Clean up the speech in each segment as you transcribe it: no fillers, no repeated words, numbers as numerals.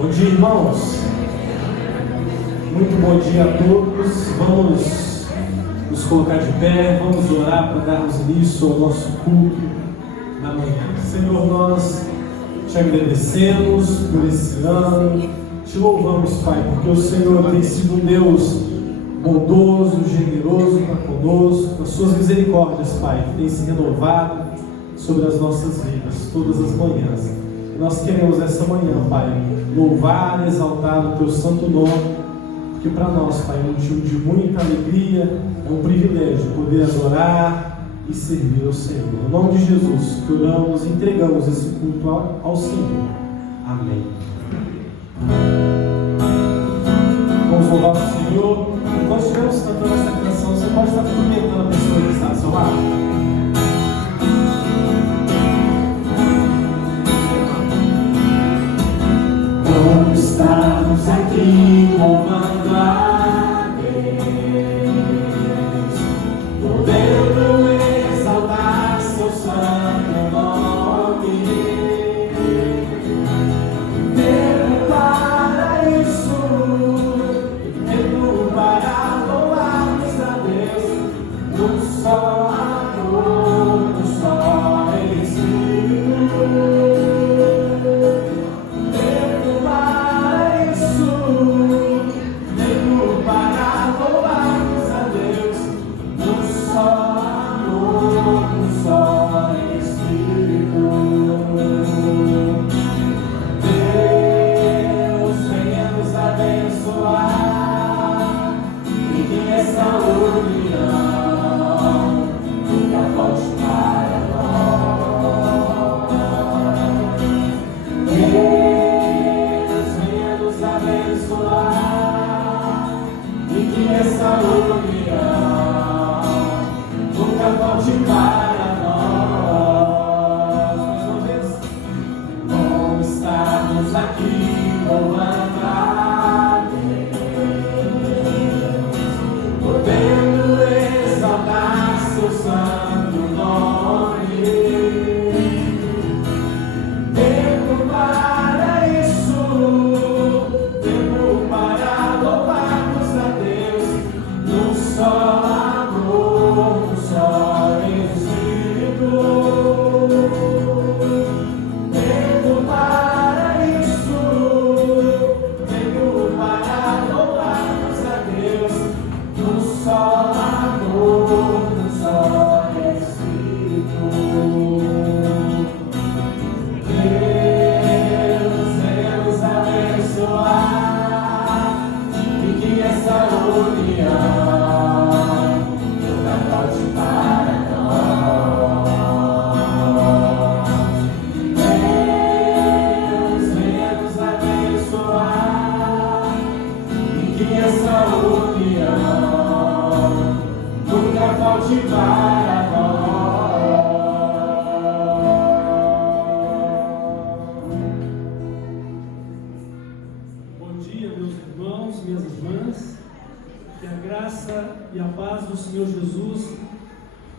Bom dia, irmãos. Muito bom dia a todos. Vamos nos colocar de pé, vamos orar para darmos início ao nosso culto da manhã. Senhor, nós te agradecemos por esse ano, te louvamos, Pai, porque o Senhor tem sido um Deus bondoso, generoso para conosco, as suas misericórdias, Pai, que tem se renovado sobre as nossas vidas, todas as manhãs. E nós queremos essa manhã, Pai, louvar e exaltar o Teu santo nome, porque para nós, Pai, é um motivo de muita alegria, é um privilégio poder adorar e servir ao Senhor. Em nome de Jesus, que oramos e entregamos esse culto ao Senhor. Amém. Vamos louvar o Senhor. Nós estivermos cantando essa canção, você pode estar cumprimentando a pessoa que está ao seu lado. Estamos aqui louvando a Deus, podendo exaltar seu santo nome. Tempo para isso, tempo para louvarmos a Deus, num só amor, num só Espírito.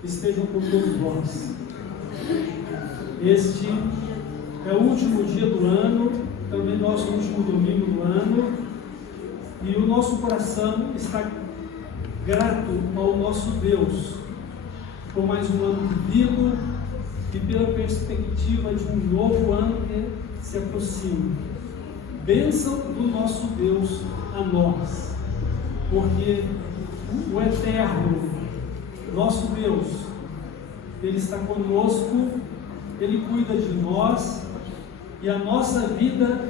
Estejam com todos nós. Este é o último dia do ano, também nosso último domingo do ano, e o nosso coração está grato ao nosso Deus por mais um ano vivido e pela perspectiva de um novo ano que se aproxima. Bênção do nosso Deus a nós, porque o eterno nosso Deus, Ele está conosco, Ele cuida de nós e a nossa vida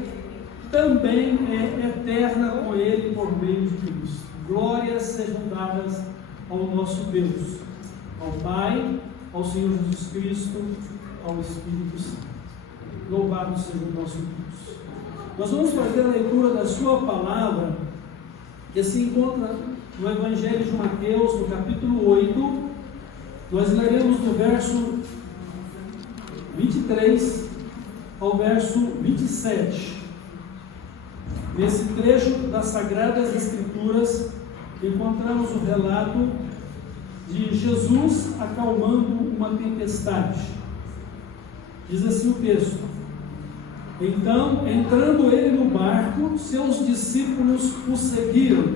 também é eterna com Ele por meio de Cristo. Glórias sejam dadas ao nosso Deus, ao Pai, ao Senhor Jesus Cristo, ao Espírito Santo. Louvado seja o nosso Deus. Nós vamos fazer a leitura da Sua palavra, que se encontra no Evangelho de Mateus, no capítulo 8, nós leremos do verso 23 ao verso 27. Nesse trecho das Sagradas Escrituras, encontramos o relato de Jesus acalmando uma tempestade. Diz assim o texto: Então, entrando ele no barco, seus discípulos o seguiram.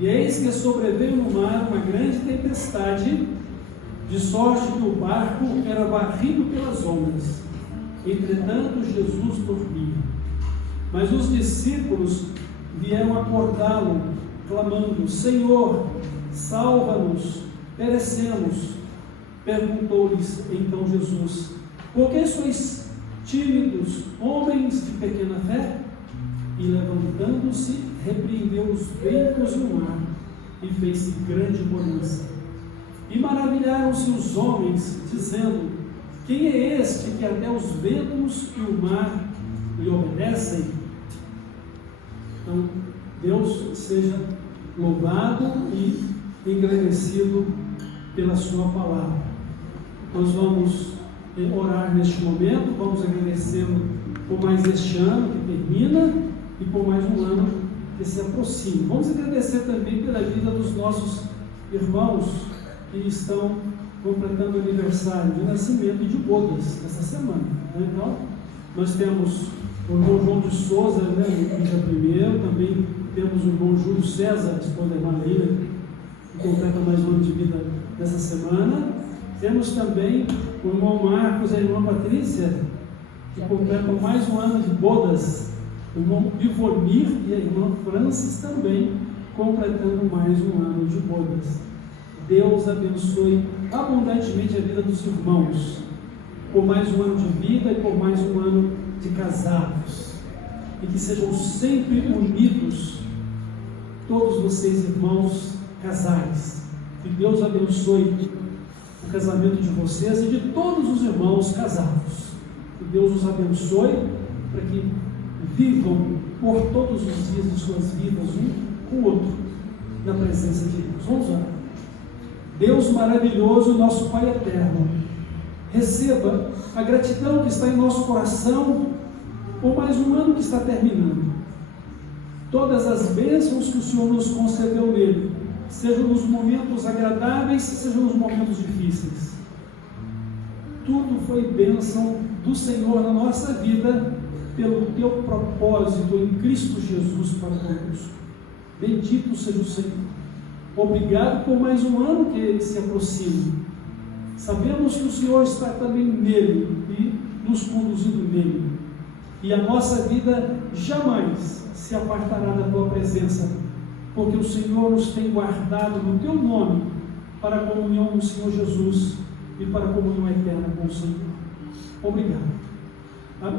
E eis que sobreveio no mar uma grande tempestade, de sorte que o barco era varrido pelas ondas. Entretanto, Jesus dormia. Mas os discípulos vieram acordá-lo, clamando: Senhor, salva-nos, perecemos. Perguntou-lhes então Jesus: por que sois tímidos, homens de pequena fé? E levantando-se, repreendeu os ventos e o mar, e fez-se grande bonança. E maravilharam-se os homens, dizendo: quem é este que até os ventos e o mar lhe obedecem? Então, Deus seja louvado e engrandecido pela sua palavra. Nós vamos orar neste momento, vamos agradecê-lo por mais este ano que termina e por mais um ano que se aproxima. Vamos agradecer também pela vida dos nossos irmãos que estão completando aniversário de nascimento e de bodas essa semana. Então, nós temos o irmão João de Souza, no dia 1º, também temos o irmão Júlio César, esposa da irmã Maria, que completa mais um ano de vida nessa semana. Temos também o irmão Marcos e a irmã Patrícia, que completam mais um ano de bodas. O irmão Ivonir e a irmã Francis também completando mais um ano de bodas. Deus abençoe abundantemente a vida dos irmãos, por mais um ano de vida e por mais um ano de casados, e que sejam sempre unidos, todos vocês irmãos casais. Que Deus abençoe o casamento de vocês e de todos os irmãos casados. Que Deus os abençoe para que vivam por todos os dias de suas vidas um com o outro na presença de Deus. Vamos orar. Deus maravilhoso, nosso Pai eterno, receba a gratidão que está em nosso coração por mais um ano que está terminando. Todas as bênçãos que o Senhor nos concedeu nele, sejam nos momentos agradáveis, sejam nos momentos difíceis. Tudo foi bênção do Senhor na nossa vida, pelo teu propósito em Cristo Jesus para conosco. Bendito seja o Senhor. Obrigado por mais um ano que ele se aproxima. Sabemos que o Senhor está também nele e nos conduzindo nele. E a nossa vida jamais se apartará da tua presença, porque o Senhor nos tem guardado no teu nome para a comunhão com o Senhor Jesus e para a comunhão eterna com o Senhor. Obrigado.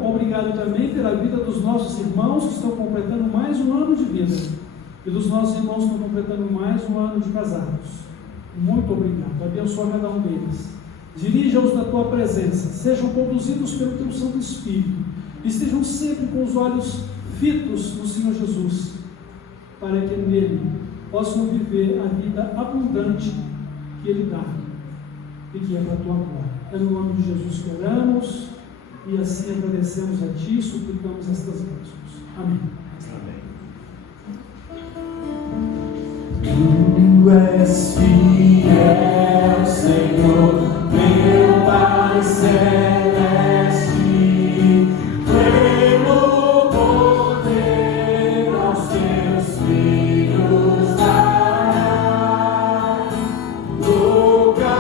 Obrigado também pela vida dos nossos irmãos que estão completando mais um ano de vida. E dos nossos irmãos que estão completando mais um ano de casados. Muito obrigado. Abençoa cada um deles. Dirija-os na tua presença. Sejam conduzidos pelo teu Santo Espírito. Estejam sempre com os olhos fitos no Senhor Jesus, para que nele possam viver a vida abundante que ele dá e que é para a tua glória. É no nome de Jesus que oramos e assim agradecemos a ti e suplicamos estas bênçãos. Amém. Tu és fiel, Senhor, meu Pai celeste, pelo poder aos teus filhos darás. Nunca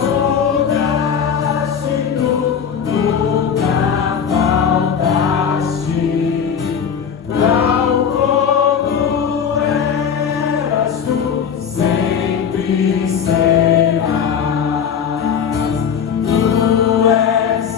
mudaste, nunca faltaste, tal como eras tu, sempre serás. Tu és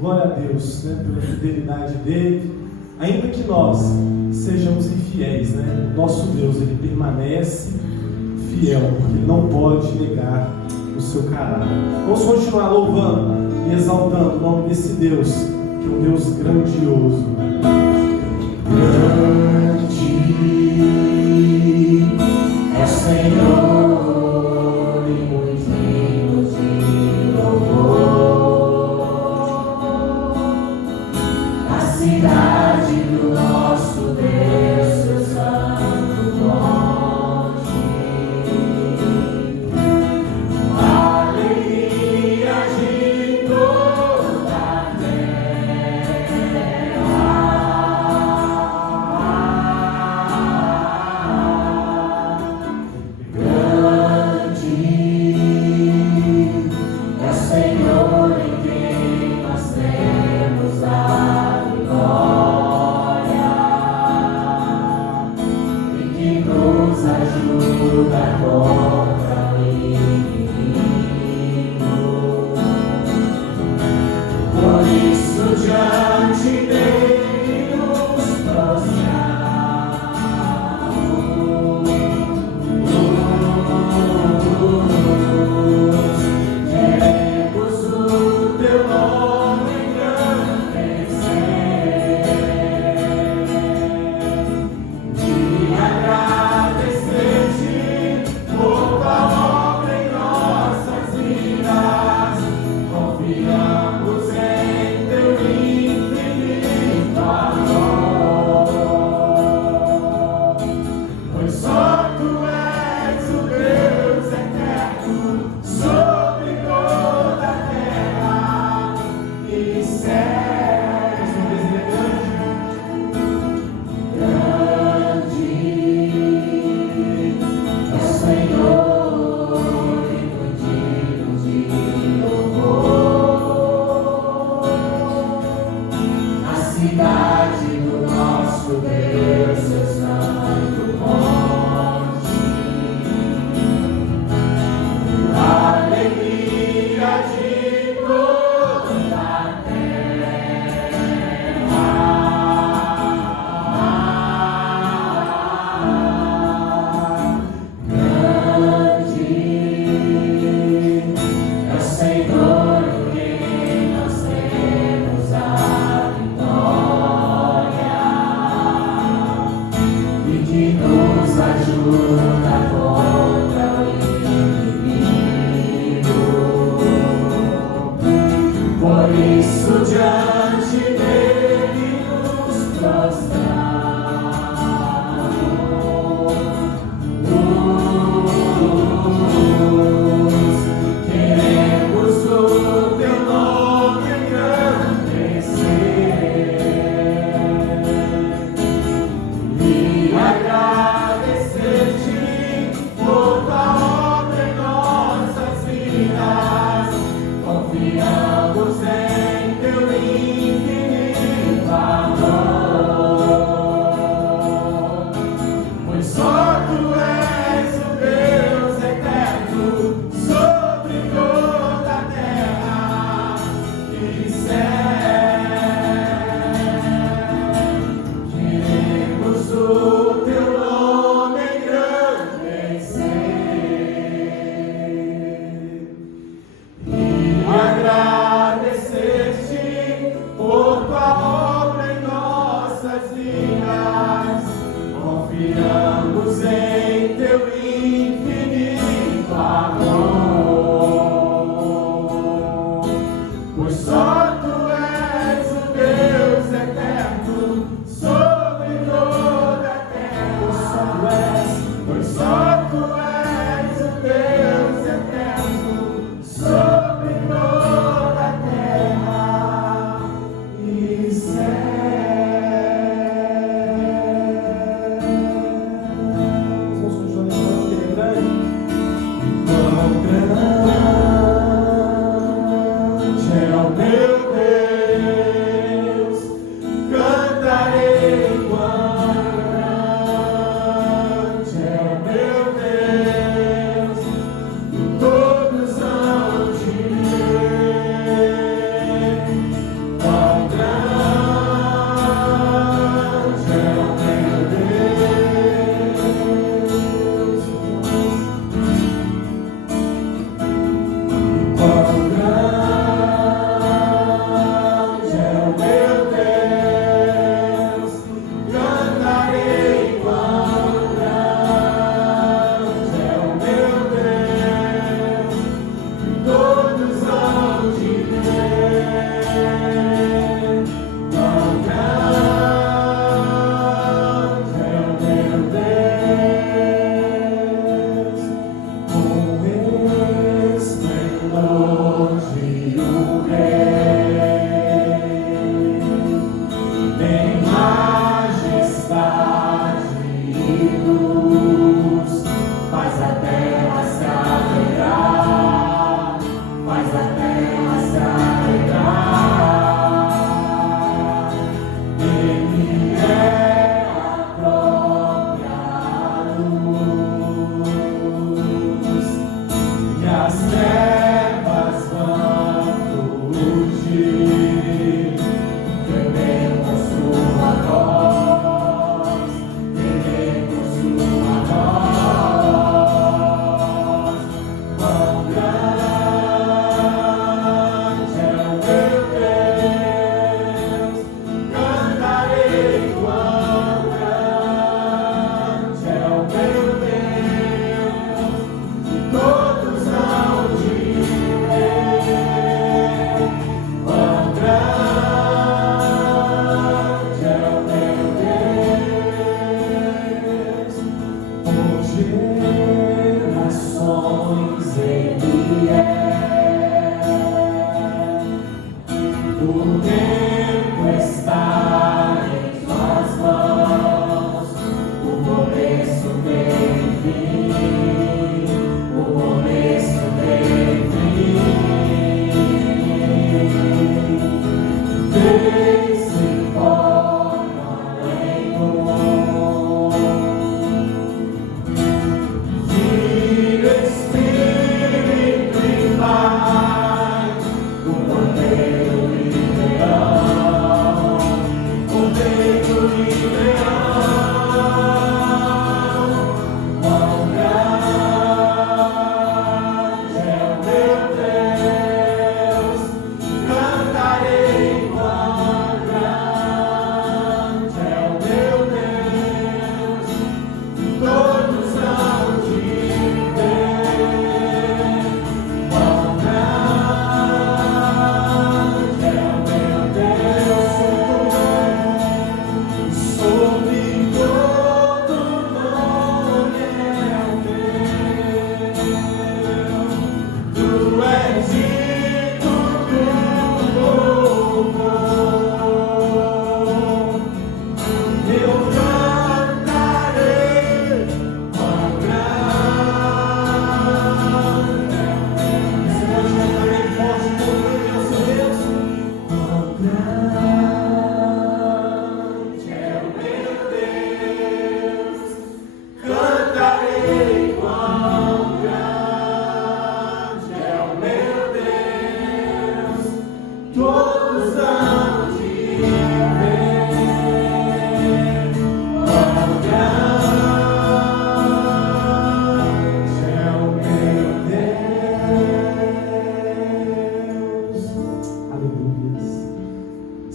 glória a Deus, né, pela fidelidade dele. Ainda que nós sejamos infiéis, né, o nosso Deus, ele permanece fiel, porque ele não pode negar o seu caráter. Vamos continuar louvando e exaltando o nome desse Deus, que é um Deus grandioso. Grande é o Senhor e muito digno de louvor. A cidade do nosso Deus, seu santo monte. Alegria de toda a Senhor em quem nós temos a vitória e que nos ajuda contra o inimigo. Por isso diante dele nos prostramos. Queremos o teu nome engrandecer e agradecer-te por tua obra em nossas vidas. Confiamos em teu infinito amor, pois só tu és o Deus eterno sobre toda a terra e céus. Grande é o Senhor e muito digno de louvor. A cidade do nosso Deus, seu santo monte. Alegria de toda a terra.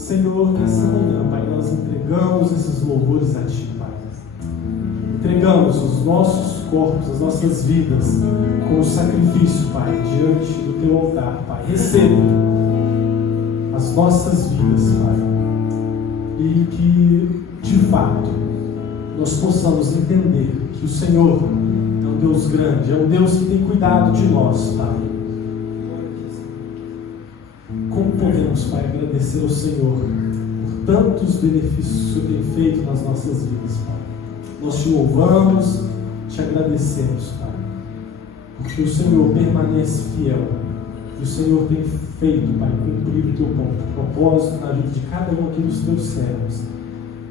Senhor, nessa manhã, Pai, nós entregamos esses louvores a Ti, Pai. Entregamos os nossos corpos, as nossas vidas, como sacrifício, Pai, diante do Teu altar, Pai. Receba as nossas vidas, Pai. E que, de fato, nós possamos entender que o Senhor é um Deus grande, é um Deus que tem cuidado de nós, Pai. Como podemos, Pai, agradecer ao Senhor por tantos benefícios que o Senhor tem feito nas nossas vidas, Pai. Nós Te louvamos, Te agradecemos, Pai, porque o Senhor permanece fiel e o Senhor tem feito, Pai, cumprir o Teu propósito na vida de cada um aqui dos Teus servos.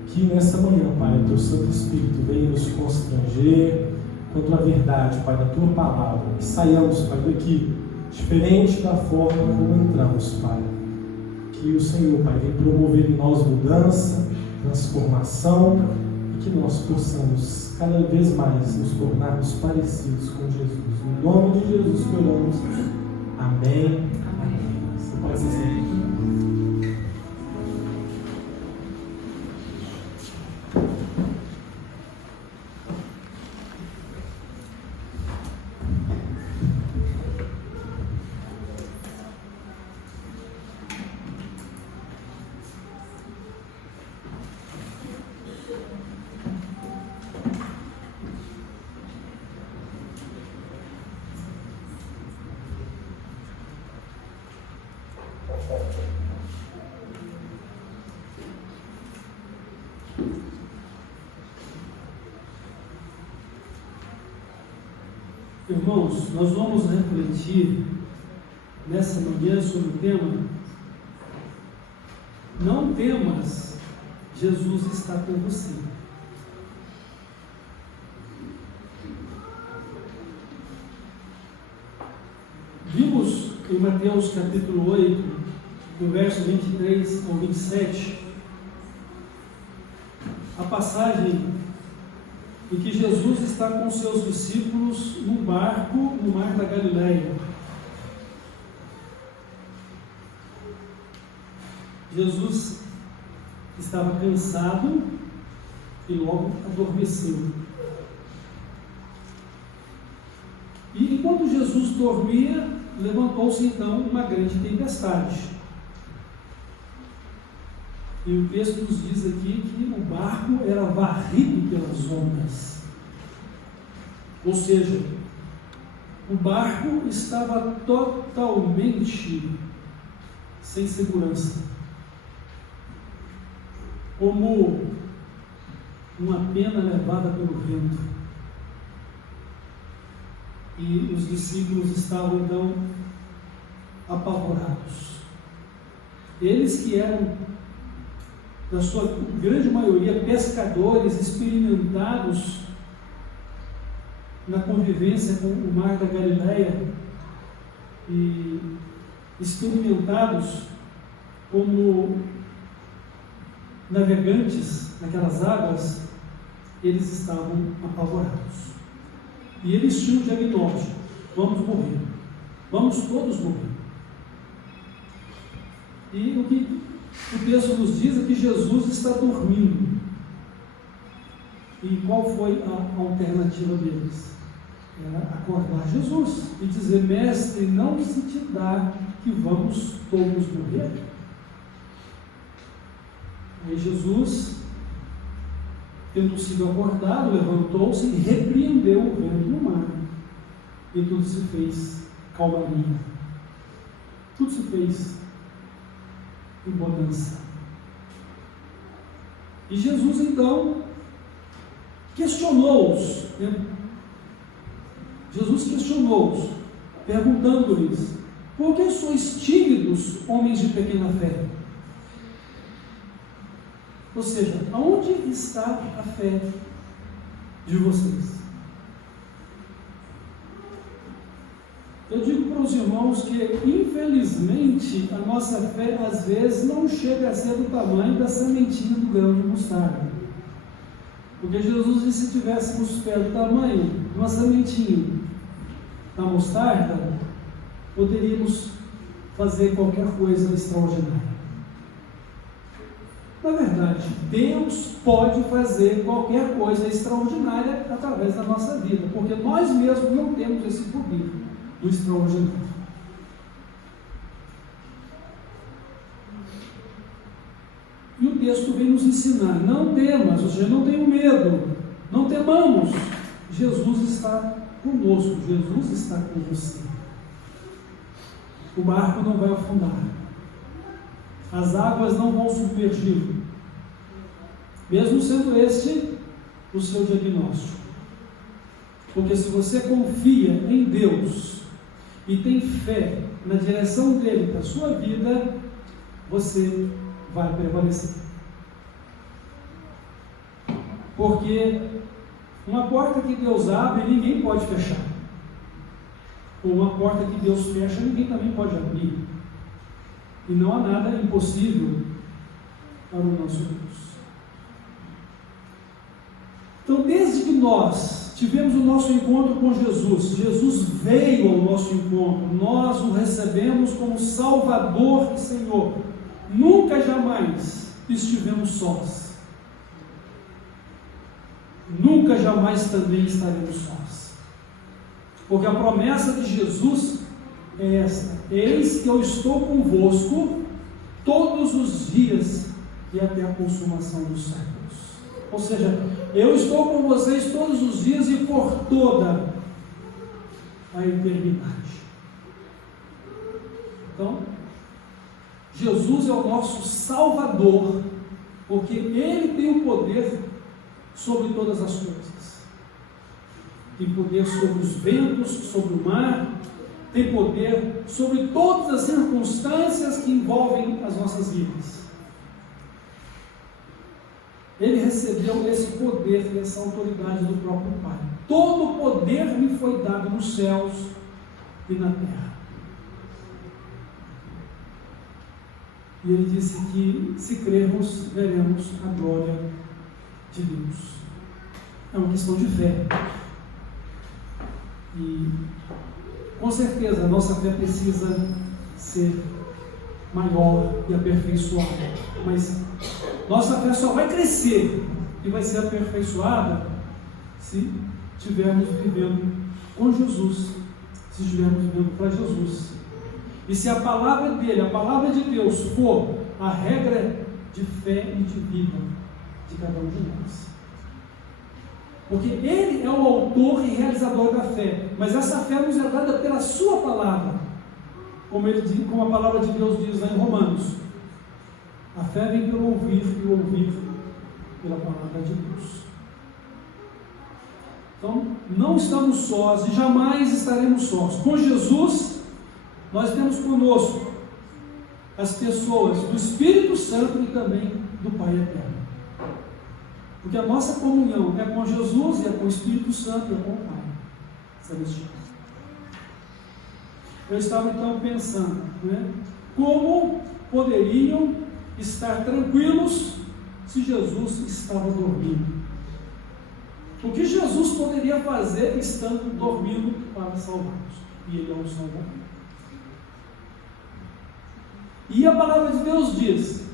Que nessa manhã, Pai, o Teu Santo Espírito venha nos constranger quanto à verdade, Pai, da Tua palavra. Que saiamos, Pai, daqui diferente da forma como entramos, Pai. Que o Senhor, Pai, venha promover em nós mudança, transformação e que nós possamos cada vez mais nos tornarmos parecidos com Jesus. No nome de Jesus que oramos. Amém. Amém. Você pode se sentir. Irmãos, nós vamos refletir nessa manhã sobre o tema Não temas, Jesus está com você. Vimos em Mateus capítulo 8, do verso 23 ao 27, a passagem em que Jesus está com seus discípulos num barco no mar da Galileia. Jesus estava cansado e logo adormeceu. E enquanto Jesus dormia, levantou-se então uma grande tempestade. E o texto nos diz aqui que o barco era varrido pelas ondas. Ou seja, o barco estava totalmente sem segurança, como uma pena levada pelo vento. E os discípulos estavam então apavorados. Eles que eram na sua grande maioria, pescadores experimentados na convivência com o mar da Galileia e experimentados como navegantes naquelas águas, eles estavam apavorados. E eles tinham um diagnóstico: vamos morrer, vamos todos morrer. E o que o texto nos diz é que Jesus está dormindo. E qual foi a alternativa deles? Era acordar Jesus e dizer: mestre, não se te dá que vamos todos morrer? Aí Jesus, tendo sido acordado, levantou-se e repreendeu o vento no mar, e tudo se fez calmaria, tudo se fez em bonança. E Jesus então questionou-os, perguntando-lhes: por que sois tímidos, homens de pequena fé? Ou seja, aonde está a fé de vocês? Eu digo para os irmãos que, infelizmente, a nossa fé às vezes não chega a ser do tamanho da sementinha do grão de mostarda. Porque Jesus disse: se tivéssemos fé do tamanho de uma sementinha da mostarda, poderíamos fazer qualquer coisa extraordinária. Na verdade, Deus pode fazer qualquer coisa extraordinária através da nossa vida, porque nós mesmos não temos esse poder do extraordinário. E o texto vem nos ensinar: não temas, ou seja, não tenha medo, não temamos. Jesus está conosco, Jesus está com você. O barco não vai afundar, as águas não vão submergir, mesmo sendo este o seu diagnóstico. Porque se você confia em Deus e tem fé na direção dele para a sua vida, você vai prevalecer. Porque uma porta que Deus abre, ninguém pode fechar. Ou uma porta que Deus fecha, ninguém também pode abrir. E não há nada impossível para o nosso Deus. Então, desde que nós tivemos o nosso encontro com Jesus, Jesus veio ao nosso encontro, nós o recebemos como Salvador e Senhor. Nunca, jamais estivemos sós. Nunca, jamais também estaremos sós. Porque a promessa de Jesus é esta: eis que eu estou convosco todos os dias e até a consumação dos séculos. Ou seja, eu estou com vocês todos os dias e por toda a eternidade. Então, Jesus é o nosso Salvador, porque Ele tem o poder sobre todas as coisas. Tem poder sobre os ventos, sobre o mar, tem poder sobre todas as circunstâncias que envolvem as nossas vidas. Ele recebeu esse poder e essa autoridade do próprio Pai. Todo o poder me foi dado nos céus e na terra. E ele disse que, se crermos, veremos a glória de Deus. É uma questão de fé. E, com certeza, a nossa fé precisa ser maior e aperfeiçoada. Mas nossa fé só vai crescer e vai ser aperfeiçoada se estivermos vivendo com Jesus, se estivermos vivendo para Jesus. E se a palavra dele, a palavra de Deus, for a regra de fé e de vida de cada um de nós. Porque ele é o autor e realizador da fé, mas essa fé nos é dada pela sua palavra, como a palavra de Deus diz lá em Romanos: a fé vem pelo ouvir e o ouvir pela palavra de Deus. Então, não estamos sós e jamais estaremos sós. Com Jesus, nós temos conosco as pessoas do Espírito Santo e também do Pai Eterno. Porque a nossa comunhão é com Jesus, é com o Espírito Santo, é com o Pai Celestial. Eu estava então pensando, como poderiam estar tranquilos se Jesus estava dormindo? O que Jesus poderia fazer estando dormindo para salvá-los? E Ele é o Salvador. E a palavra de Deus diz: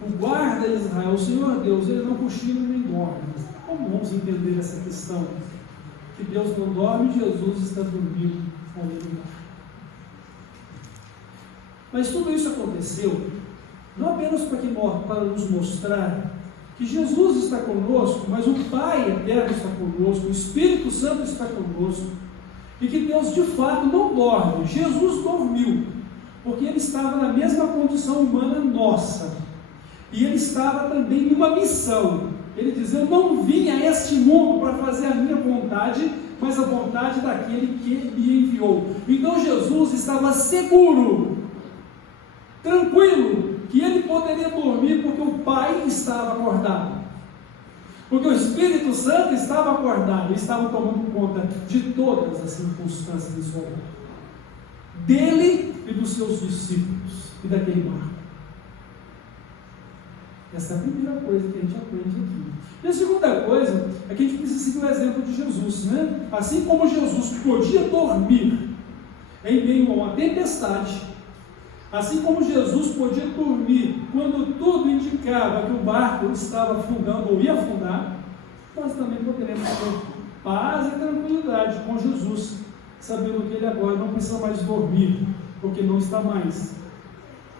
o guarda de Israel, o Senhor Deus, Ele não cochila nem dorme. Como vamos entender essa questão? Que Deus não dorme e Jesus está dormindo. Aleluia. Mas tudo isso aconteceu não apenas para nos mostrar que Jesus está conosco, mas o Pai Eterno está conosco, o Espírito Santo está conosco, e que Deus de fato não dorme. Jesus dormiu, porque Ele estava na mesma condição humana nossa, e Ele estava também em uma missão. Ele diz: eu não vim a este mundo para fazer a minha vontade, mas a vontade daquele que me enviou. Então Jesus estava seguro, tranquilo, que ele poderia dormir porque o Pai estava acordado, porque o Espírito Santo estava acordado e estava tomando conta de todas as circunstâncias de sua vida, dele e dos seus discípulos e daquele mar. Essa é a primeira coisa que a gente aprende aqui. E a segunda coisa é que a gente precisa seguir o exemplo de Jesus, Assim como Jesus podia dormir em meio a uma tempestade, assim como Jesus podia dormir quando tudo indicava que o barco estava afundando ou ia afundar, nós também poderemos ter paz e tranquilidade com Jesus, sabendo que Ele agora não precisa mais dormir, porque não está mais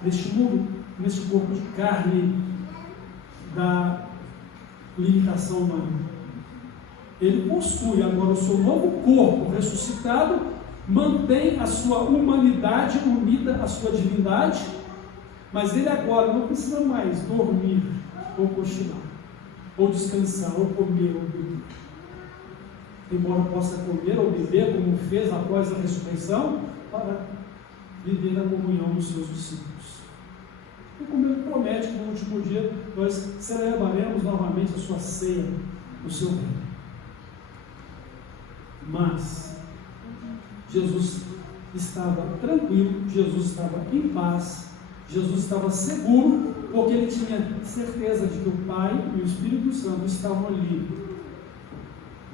neste mundo, neste corpo de carne da limitação humana. Ele possui agora o seu novo corpo ressuscitado, mantém a sua humanidade unida à sua divindade, mas ele agora não precisa mais dormir, ou cochilar, ou descansar, ou comer, ou beber. Embora possa comer ou beber, como fez após a ressurreição, para viver na comunhão dos seus discípulos. E como ele promete que no último dia nós celebraremos novamente a sua ceia, o seu reino. Mas Jesus estava tranquilo, Jesus estava em paz, Jesus estava seguro, porque ele tinha certeza de que o Pai e o Espírito Santo estavam ali,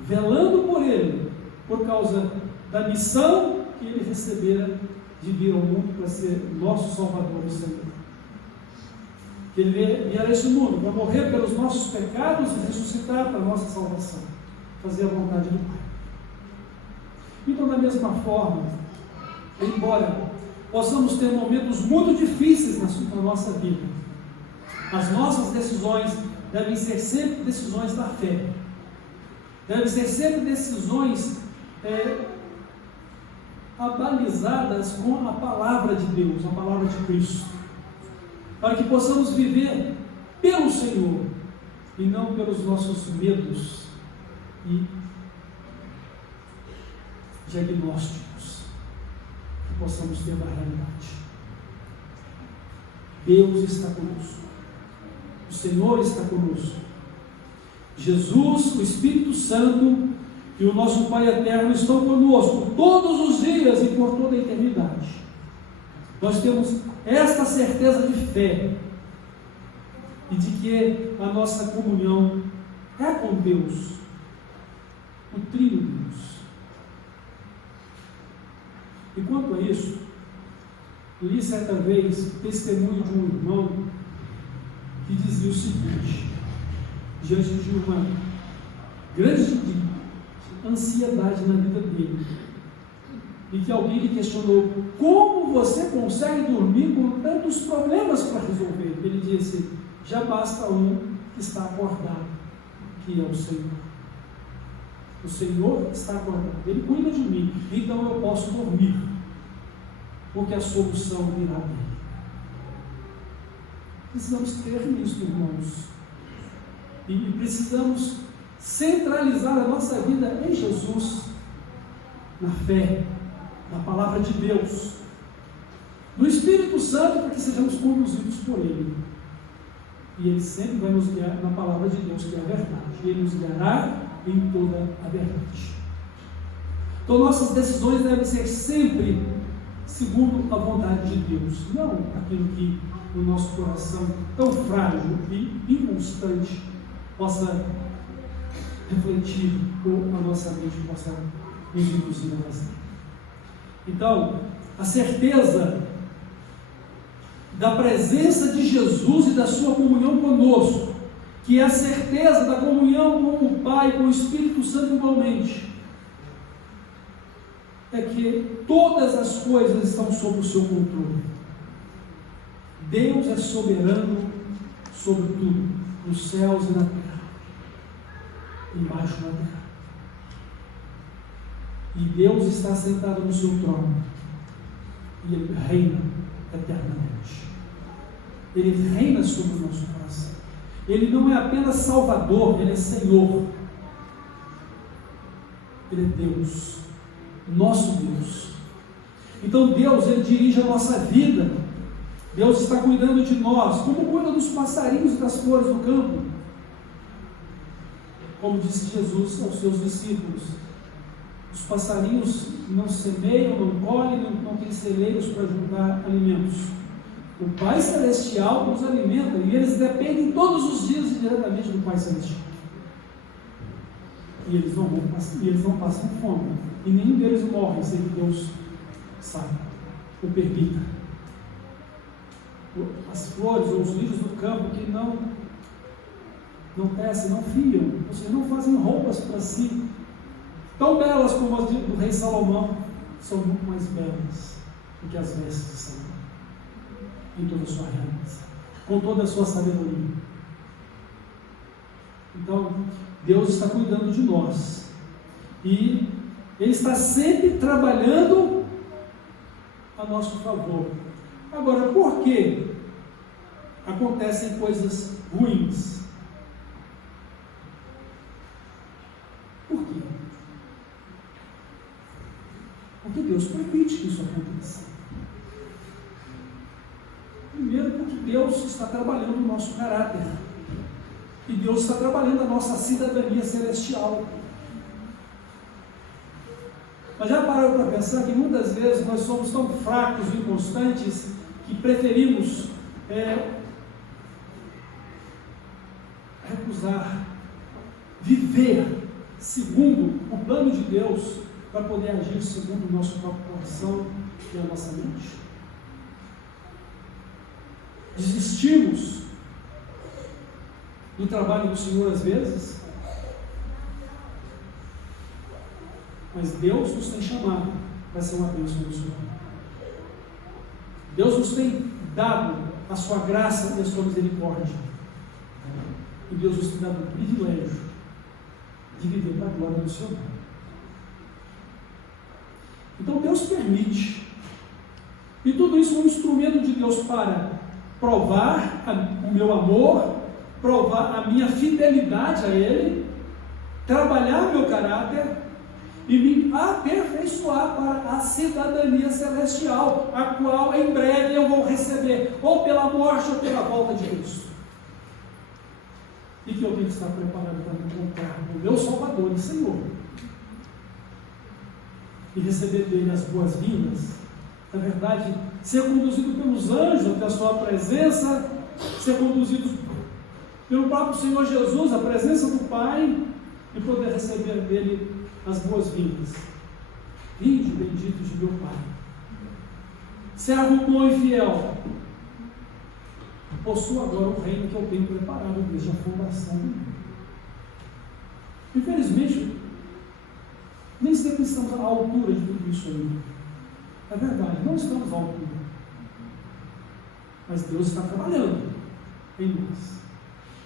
velando por ele, por causa da missão que ele recebera de vir ao mundo para ser nosso Salvador e Senhor. Que ele vier a esse mundo para morrer pelos nossos pecados e ressuscitar para a nossa salvação, fazer a vontade do Pai. Então, da mesma forma, embora possamos ter momentos muito difíceis na nossa vida, as nossas decisões devem ser sempre decisões da fé, devem ser sempre decisões abalizadas com a palavra de Deus, a palavra de Cristo, para que possamos viver pelo Senhor e não pelos nossos medos e diagnósticos que possamos ter da realidade. Deus está conosco, o Senhor está conosco, Jesus, o Espírito Santo e o nosso Pai Eterno estão conosco todos os dias e por toda a eternidade. Nós temos esta certeza de fé e de que a nossa comunhão é com Deus, o Trino Deus. E quanto a isso, eu li certa vez o testemunho de um irmão que dizia o seguinte, diante de uma grande ansiedade na vida dele, e que alguém lhe questionou: como você consegue dormir com tantos problemas para resolver? Ele disse: já basta um que está acordado, que é o Senhor. O Senhor está acordado, Ele cuida de mim, então eu posso dormir, porque a solução virá dele. Precisamos crer nisso, irmãos, e precisamos centralizar a nossa vida em Jesus, na fé, na palavra de Deus, do Espírito Santo, para que sejamos conduzidos por Ele. E Ele sempre vai nos guiar na palavra de Deus, que é a verdade. E Ele nos guiará em toda a verdade. Então nossas decisões devem ser sempre segundo a vontade de Deus, não aquilo que o nosso coração tão frágil e inconstante possa refletir, ou a nossa mente possa nos induzir a fazer. Então, a certeza da presença de Jesus e da sua comunhão conosco, que é a certeza da comunhão com o Pai, com o Espírito Santo igualmente, é que todas as coisas estão sob o seu controle. Deus é soberano sobre tudo, nos céus e na terra, embaixo da terra. E Deus está sentado no seu trono, e Ele reina eternamente. Ele reina sobre o nosso coração. Ele não é apenas Salvador, Ele é Senhor. Ele é Deus, nosso Deus. Então Deus, Ele dirige a nossa vida. Deus está cuidando de nós, como cuida dos passarinhos e das flores do campo. Como disse Jesus aos seus discípulos: os passarinhos não semeiam, não colhem, não têm celeiros para juntar alimentos. O Pai Celestial nos alimenta, e eles dependem todos os dias diretamente do Pai Celestial. E eles não passam fome, e nenhum deles morre sem que Deus saiba ou permita. As flores ou os lírios do campo que não tecem, não fiam, ou seja, não fazem roupas para si, tão belas como as do rei Salomão, são muito mais belas do que as vestes de Salomão, em toda a sua realeza, com toda a sua sabedoria. Então, Deus está cuidando de nós, e Ele está sempre trabalhando a nosso favor. Agora, por que acontecem coisas ruins? Por quê? Porque Deus permite que isso aconteça. Primeiro, porque Deus está trabalhando o nosso caráter. E Deus está trabalhando a nossa cidadania celestial. Mas já pararam para pensar que muitas vezes nós somos tão fracos e inconstantes que preferimos recusar viver segundo o plano de Deus para poder agir segundo o nosso próprio coração e a nossa mente? Desistimos do trabalho do Senhor às vezes, mas Deus nos tem chamado para ser uma bênção do Senhor. Deus nos tem dado a sua graça e a sua misericórdia. E Deus nos tem dado o privilégio de viver para a glória do Senhor. Então Deus permite. E tudo isso é um instrumento de Deus para provar o meu amor, provar a minha fidelidade a Ele, trabalhar meu caráter e me aperfeiçoar para a cidadania celestial, a qual em breve eu vou receber, ou pela morte ou pela volta de Cristo. E que eu tenho que estar preparado para me encontrar com o meu Salvador e Senhor, e receber dele as boas-vindas. Na verdade, ser conduzido pelos anjos até a sua presença, ser conduzido pelo próprio Senhor Jesus, a presença do Pai, e poder receber dele as boas-vindas. Vinde, benditos de meu Pai, servo bom e fiel, possua agora o reino que eu tenho preparado desde a fundação do mundo. Infelizmente, nem sempre estamos à altura de tudo isso ainda. É verdade, não estamos à altura. Mas Deus está trabalhando em nós.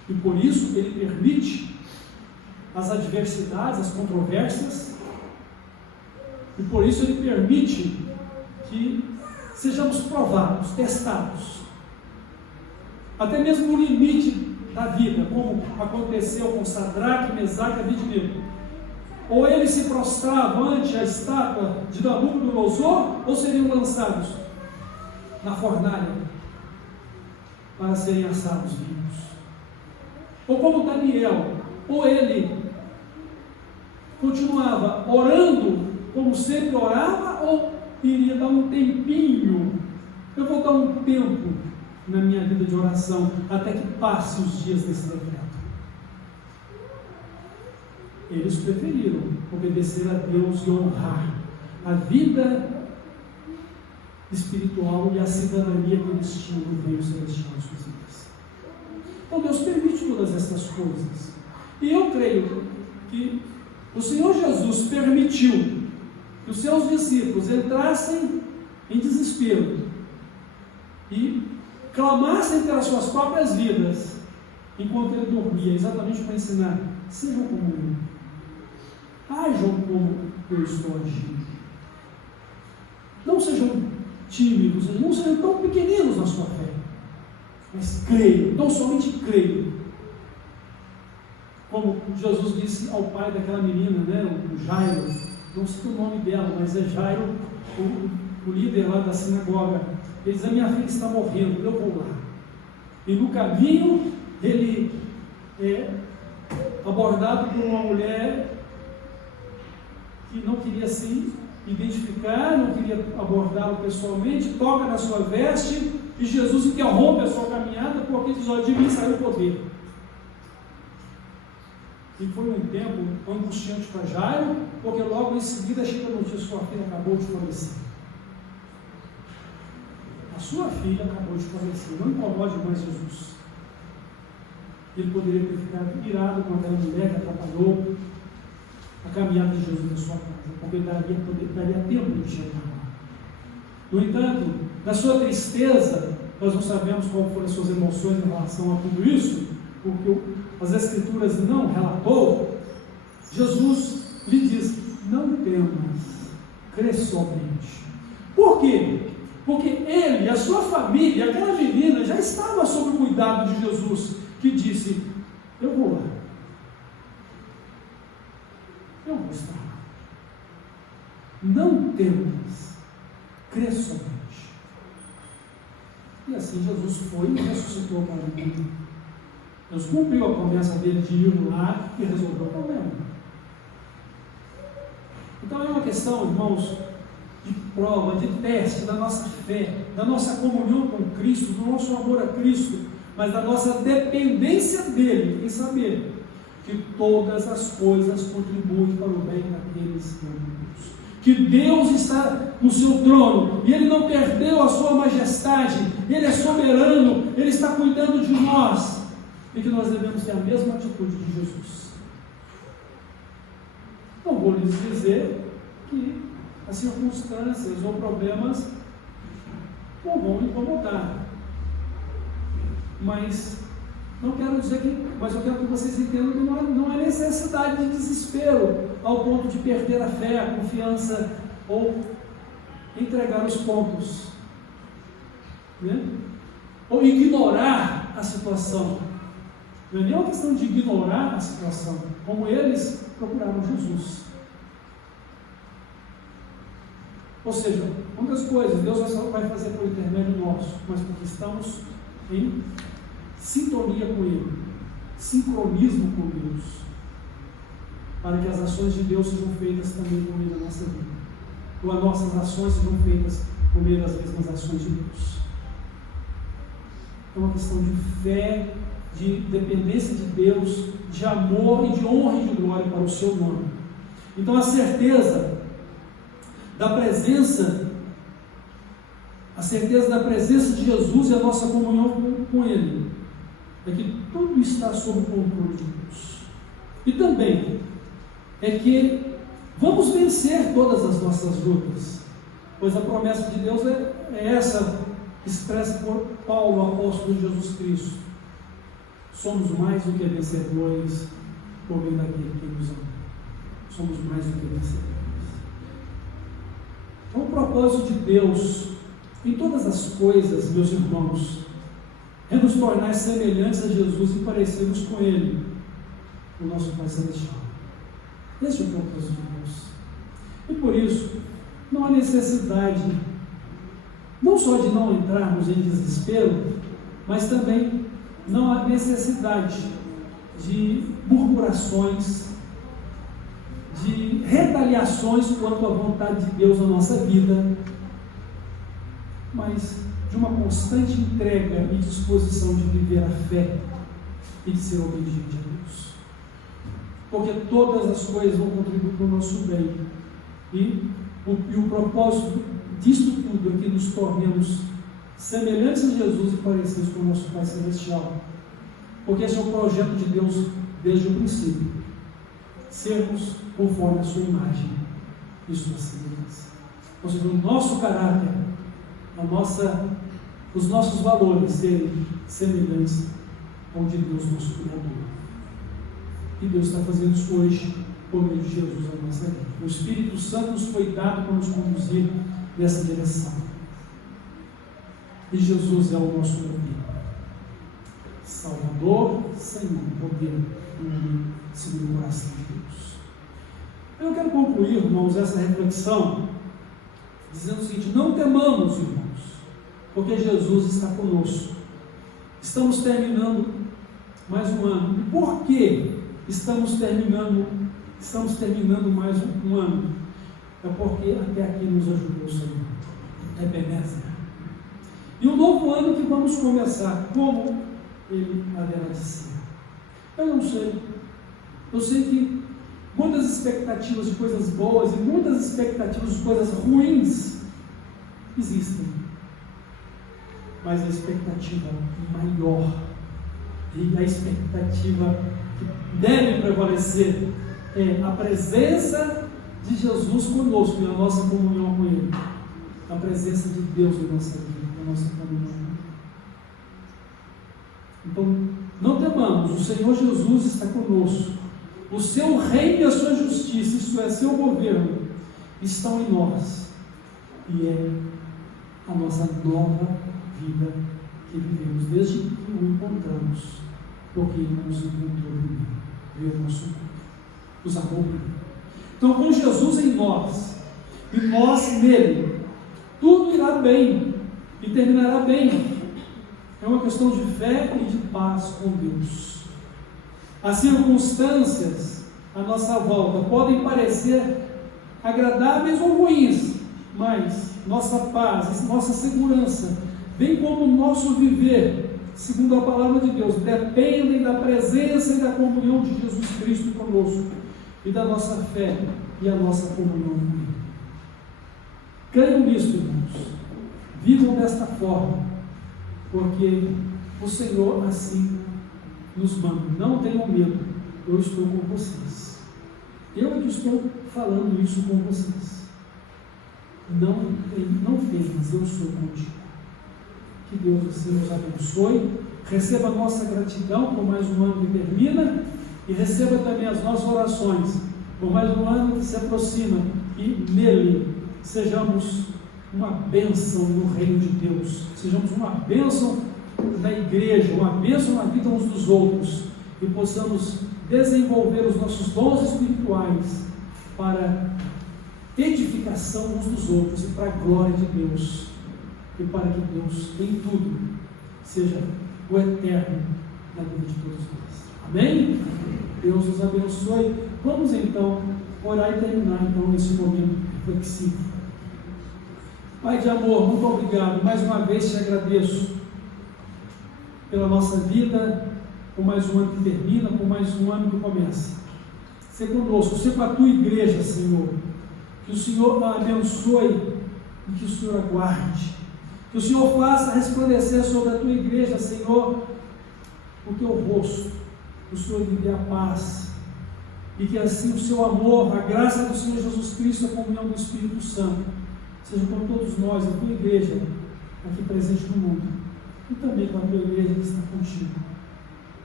E por isso Ele permite as adversidades, as controvérsias, e por isso Ele permite que sejamos provados, testados, até mesmo no limite da vida, como aconteceu com Sadraque, Mesaque e Abednego. Ou eles se prostravam ante a estátua de Nabucodonosor, ou seriam lançados na fornalha para serem assados vivos. Ou como Daniel, ou ele continuava orando como sempre orava, ou iria dar um tempinho. Eu vou dar um tempo na minha vida de oração até que passe os dias desse decreto. Eles preferiram obedecer a Deus e honrar a vida espiritual e a cidadania que eles tinham no reino celestial em suas vidas. Então Deus permite todas essas coisas. E eu creio que o Senhor Jesus permitiu que os seus discípulos entrassem em desespero e clamassem pelas suas próprias vidas enquanto ele dormia, exatamente para ensinar: sejam como eu, ajam como eu estou agindo. Não sejam tímidos, não sejam tão pequeninos na sua fé, mas creiam, não somente creiam. Como Jesus disse ao pai daquela menina, o Jairo, não sei o nome dela, mas é Jairo, o líder lá da sinagoga. Ele diz: a minha filha está morrendo, eu vou lá. E no caminho, ele é abordado por uma mulher que não queria se identificar, não queria abordá-lo pessoalmente, toca na sua veste, e Jesus interrompe a sua caminhada, porque diz: de mim saiu o poder. E foi um tempo angustiante para Jairo, porque logo em seguida chega a notícia: sua filha acabou de falecer. A sua filha acabou de falecer, não incomode mais Jesus. Ele poderia ter ficado irado com aquela mulher que atrapalhou a caminhada de Jesus na sua casa, porque daria tempo de chegar lá. No entanto, na sua tristeza, nós não sabemos qual foram as suas emoções em relação a tudo isso, porque as Escrituras não relatou. Jesus lhe diz: não temas, crê somente. Por quê? Porque ele e a sua família, aquela menina, já estava sob o cuidado de Jesus, que disse: eu vou lá, eu vou estar lá. Não temas, crê somente. E assim Jesus foi e ressuscitou para o mundo. Deus cumpriu a promessa dele de ir lá e resolver o problema. Então é uma questão, irmãos, de prova, de teste da nossa fé, da nossa comunhão com Cristo, do nosso amor a Cristo, mas da nossa dependência dele, em saber que todas as coisas contribuem para o bem daqueles que amam Deus. Que Deus está no seu trono e Ele não perdeu a sua majestade, Ele é soberano, Ele está cuidando de nós. E que nós devemos ter a mesma atitude de Jesus. Não vou lhes dizer que as circunstâncias ou problemas não vão incomodar, mas não quero dizer que, mas eu quero que vocês entendam que não há necessidade de desespero ao ponto de perder a fé, a confiança ou entregar os pontos, ou ignorar a situação. Não é nem uma questão de ignorar a situação, como eles procuraram Jesus. Ou seja, muitas coisas Deus vai fazer por intermédio nosso, mas porque estamos em sintonia com Ele, sincronismo com Deus, para que as ações de Deus sejam feitas também por meio da nossa vida, ou as nossas ações sejam feitas por meio das mesmas ações de Deus. É uma questão de fé, de dependência de Deus, de amor e de honra e de glória para o seu nome. Então a certeza da presença de Jesus e a nossa comunhão com Ele é que tudo está sob o controle de Deus. E também é que vamos vencer todas as nossas lutas, pois a promessa de Deus é essa, expressa por Paulo, o apóstolo de Jesus Cristo: somos mais do que vencedores por meio daquele que nos ama. Somos mais do que vencedores. Então, o propósito de Deus em todas as coisas, meus irmãos, é nos tornar semelhantes a Jesus e parecidos com Ele, o nosso Pai Celestial. Esse é o propósito de Deus. E por isso, não há necessidade não só de não entrarmos em desespero, mas também não há necessidade de murmurações, de retaliações quanto à vontade de Deus na nossa vida, mas de uma constante entrega e disposição de viver a fé e de ser obediente a Deus. Porque todas as coisas vão contribuir para o nosso bem. E o propósito disso tudo é que nos tornemos semelhantes a Jesus e parecidos com o nosso Pai Celestial. Porque esse é o projeto de Deus desde o princípio. Sermos conforme a sua imagem e sua semelhança. Ou seja, o nosso caráter, os nossos valores serem semelhantes ao de Deus, nosso Criador. E Deus está fazendo isso hoje por meio de Jesus na nossa vida. O Espírito Santo nos foi dado para nos conduzir nessa direção. E Jesus é o nosso modelo. Salvador, Senhor, modelo, segundo o coração de Deus. Eu quero concluir, irmãos, essa reflexão dizendo o seguinte: não temamos, irmãos, porque Jesus está conosco. Estamos terminando mais um ano. E por que estamos terminando mais um ano? É porque até aqui nos ajudou o Senhor. É Ebenezer. E o novo ano que vamos começar, como ele haverá de ser? Eu não sei. Eu sei que muitas expectativas de coisas boas e muitas expectativas de coisas ruins existem. Mas a expectativa maior e a expectativa que deve prevalecer é a presença de Jesus conosco e a nossa comunhão com Ele. A presença de Deus em nossa vida, a nossa comunhão. Então, não temamos, o Senhor Jesus está conosco. O seu reino e a sua justiça, isto é, seu governo, estão em nós. E é a nossa nova vida que vivemos desde que o encontramos, porque Ele nos encontrou primeiro, veio ao nosso mundo, nos amou primeiro. Então, com Jesus em nós e nós nele, tudo irá bem e terminará bem. É uma questão de fé e de paz com Deus. As circunstâncias à nossa volta podem parecer agradáveis ou ruins, mas nossa paz, nossa segurança, bem como o nosso viver, segundo a palavra de Deus, dependem da presença e da comunhão de Jesus Cristo conosco e da nossa fé e a nossa comunhão com Ele. Creiam nisso, irmãos. Vivam desta forma, porque o Senhor assim nos manda. Não tenham medo, eu estou com vocês. Eu é que estou falando isso com vocês. Não temas, eu sou contigo. Que Deus assim nos abençoe. Receba a nossa gratidão por mais um ano que termina e receba também as nossas orações por mais um ano que se aproxima e nele sejamos uma bênção no reino de Deus, sejamos uma bênção na igreja, uma bênção na vida uns dos outros e possamos desenvolver os nossos dons espirituais para edificação uns dos outros e para a glória de Deus e para que Deus em tudo seja o eterno na vida de todos nós. Amém? Deus nos abençoe. Vamos então orar e terminar então esse momento reflexivo. Pai de amor, muito obrigado. Mais uma vez te agradeço pela nossa vida, por mais um ano que termina, por mais um ano que começa. Ser conosco, ser com a tua igreja, Senhor. Que o Senhor a abençoe e que o Senhor a guarde. Que o Senhor faça resplandecer sobre a tua igreja, Senhor, o teu rosto. Que o Senhor lhe dê a paz. E que assim o seu amor, a graça do Senhor Jesus Cristo, a comunhão do Espírito Santo, seja com todos nós, a tua igreja, aqui presente no mundo, e também com a tua igreja que está contigo,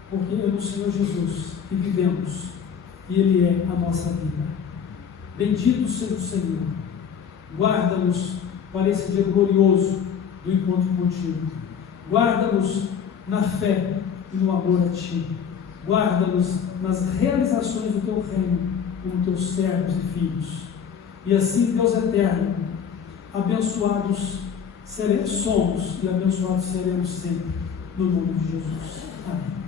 porque é no Senhor Jesus que vivemos, e Ele é a nossa vida. Bendito seja o Senhor, guarda-nos para esse dia glorioso do encontro contigo, guarda-nos na fé e no amor a Ti, guarda-nos nas realizações do Teu reino, como Teus servos e filhos, e assim, Deus eterno, abençoados somos e abençoados seremos sempre, no nome de Jesus. Amém.